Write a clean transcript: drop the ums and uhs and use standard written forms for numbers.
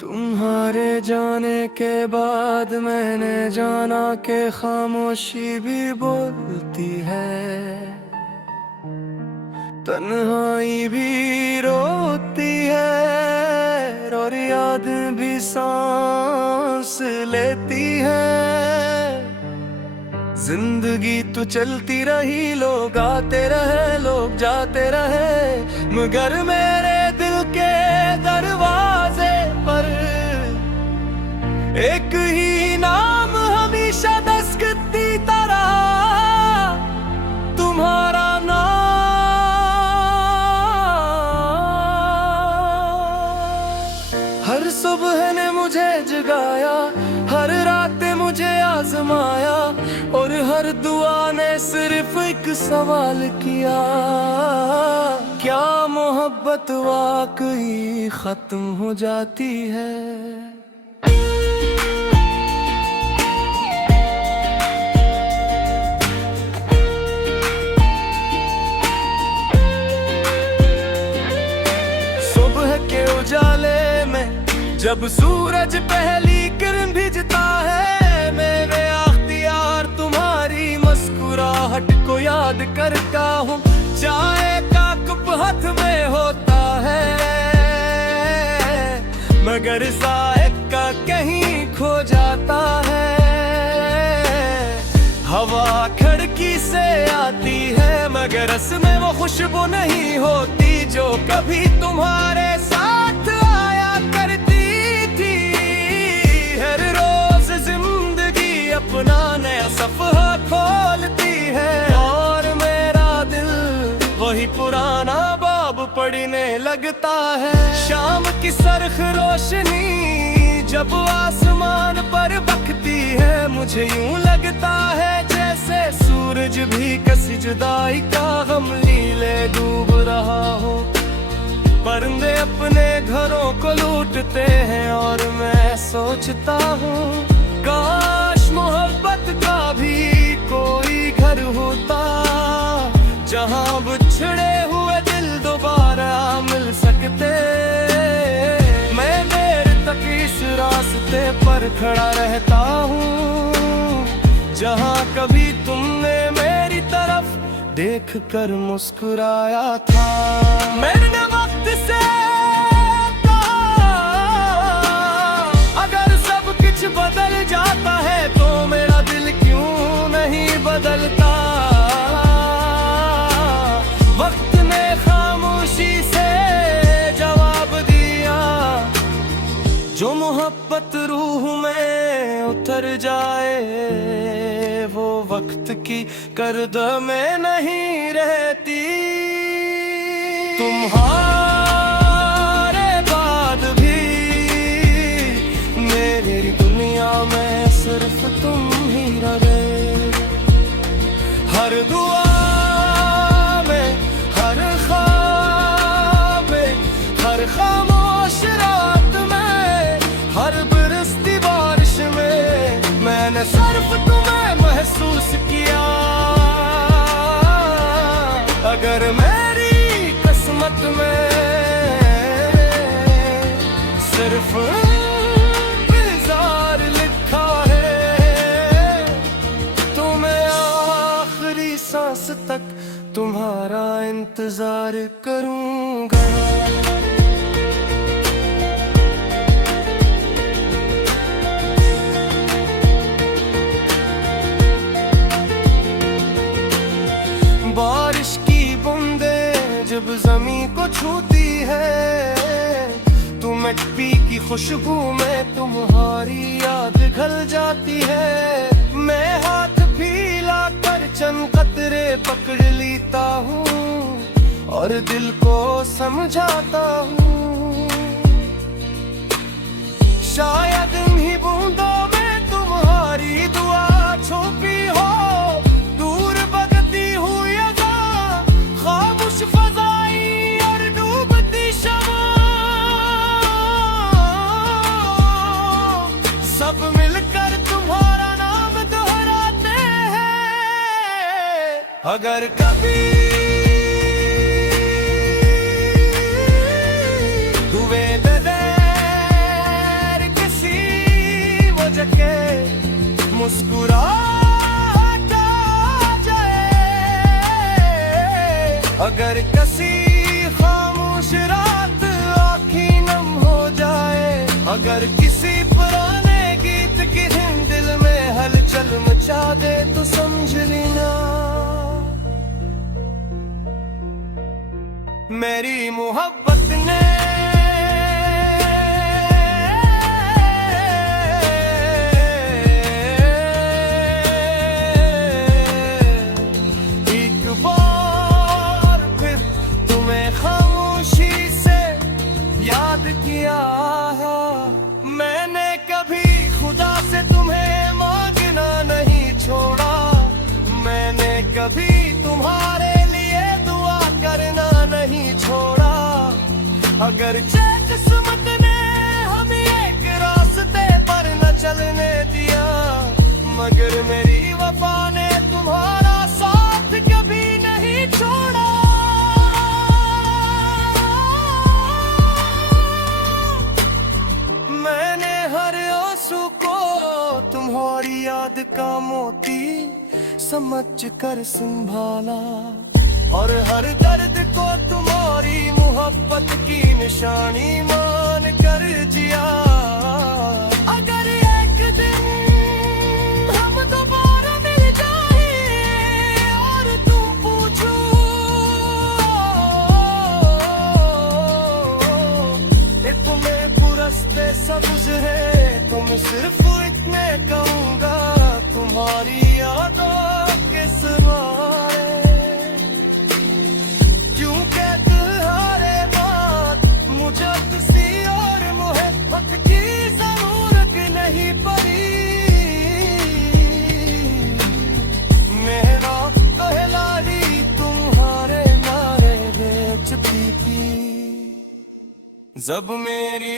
तुम्हारे जाने के बाद मैंने जाना कि खामोशी भी बोलती है, तन्हाई भी रोती है और याद भी सांस लेती है। जिंदगी तो चलती रही, लोग आते रहे लोग जाते रहे, मगर मेरे दिल के दरवाजे पर एक ही नाम हमेशा दस्तक रहा, तुम्हारा नाम। हर सुबह ने मुझे जगाया, हर रात मुझे आजमाया, और हर दुआ ने सिर्फ एक सवाल किया, क्या मोहब्बत वाकई खत्म हो जाती है? सुबह के उजाले में जब सूरज पहली किरण भिजता है, मेरे अख्तियार तुम्हारी मुस्कुराहट को याद करता हूँ। चाय का कप हाथ में होता है, मगर साहिब का कहीं खो जाता है। हवा खिड़की से आती है, मगर रस में वो खुशबू नहीं होती जो कभी तुम्हारे साथ आया करती थी। हर रोज जिंदगी अपना नया सफ़हा खोलती है, और मेरा दिल वही पुराना बाब पढ़ने लगता है। शाम की सरख रोशनी जब आसमान पर बखती है, मुझे यूं लगता है जैसे सूरज भी किसी जुदाई का गम लीले डूब रहा हो। परिंदे अपने घरों को लूटते हैं और मैं सोचता हूँ, काश मोहब्बत का भी कोई घर होता, जहाँ बिछड़े हुए दिल दोबारा मिल सकते। मैं देर तक इस रास्ते पर खड़ा रहता हूँ, जहाँ कभी तुमने मेरी तरफ देख कर मुस्कुराया था। मैंने वक्त से कहा, अगर सब कुछ बदल जाता है तो मेरा दिल क्यों नहीं बदलता। वक्त ने खामोशी से जवाब दिया, जो मोहब्बत रूह में उतर जाए वो वक्त की गर्द में नहीं रहती। तुम्हारे बाद भी मेरी दुनिया में सिर्फ तुम ही रहे। हर दुआ में, हर ख्वाब में, हर खामोश रात में, हर बरसती बारिश में मैंने सिर्फ तुम्हें महसूस किया। अगर मेरी किस्मत में सिर्फ इंतजार लिखा है, तो मैं आखिरी सांस तक तुम्हारा इंतजार करूंगा। बारिश की बूंदें जब ज़मीं को छूती है, तो मिट्टी की खुशबू में तुम्हारी याद घल जाती है। मैं हाथ फैला कर चंद कतरे पकड़ लेता हूँ और दिल को समझाता हूँ, शायद इन्हीं बूंदों में तुम्हारी दुआ छुपी हो। फज़ाई और डूबती शमा, सब मिलकर तुम्हारा नाम दोहराते हैं। अगर कभी मुस्कुराता जाए। अगर कसी खामोश रात आँखी नम हो जाए, अगर किसी पुराने गीत की धुन दिल में हलचल मचा दे तो समझ लेना मेरी मोहब्बत ने एक बार फिर तुम्हें खामोशी से याद किया है। मैंने कभी खुदा से तुम्हें मांगना नहीं छोड़ा, मैंने कभी तुम्हारे लिए दुआ करना नहीं छोड़ा। अगर किस्मत ने हमें एक रास्ते पर न चलने दिया, मगर मेरी वफा ने तुम्हारा साथ कभी नहीं छोड़ा। मैंने हर आंसू को तुम्हारी याद का मोती समझ कर संभाला, और हर दर्द को तुम्हारी मोहब्बत की निशानी मान कर जिया। अगर एक दिन हम दोबारा मिल जाए और तुम पूछो कि तुम्हें पुरस्ते सब्ज है, तुम सिर्फ इतने कहूँगा तुम्हारी यादों के सवारे। जब मेरी